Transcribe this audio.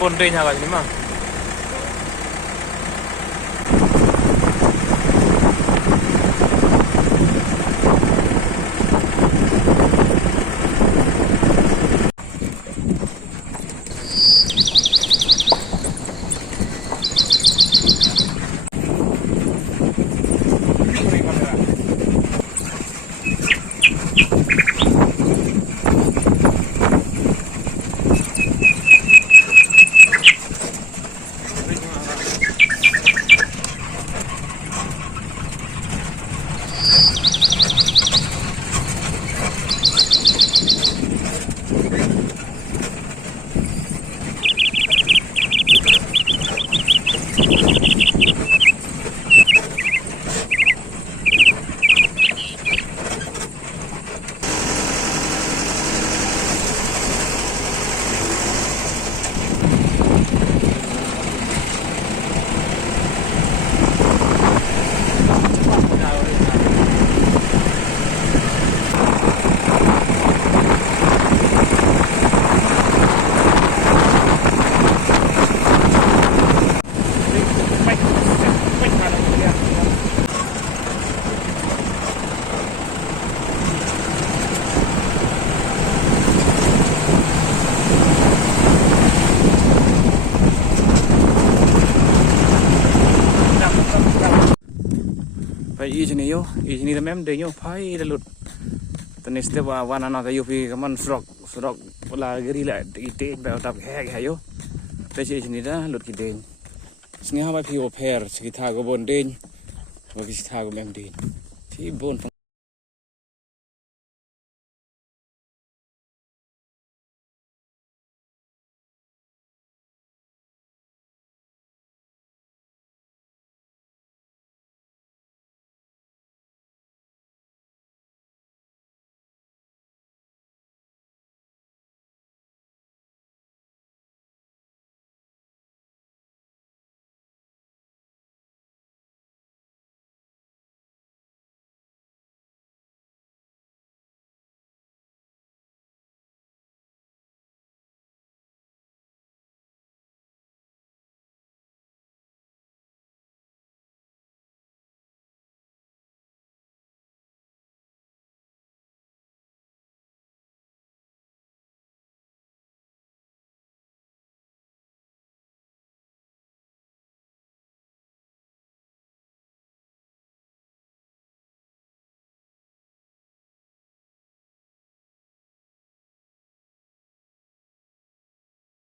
bonding agak ni mah. Pai ini the mem de yo pai de lut tani ste wa wana na yo pi kaman frog la geri la ite ba tap he yo pe chi ni da lut ki den sni ha ba pi o per chi tha go bon den wa ki tha go mem den thi bon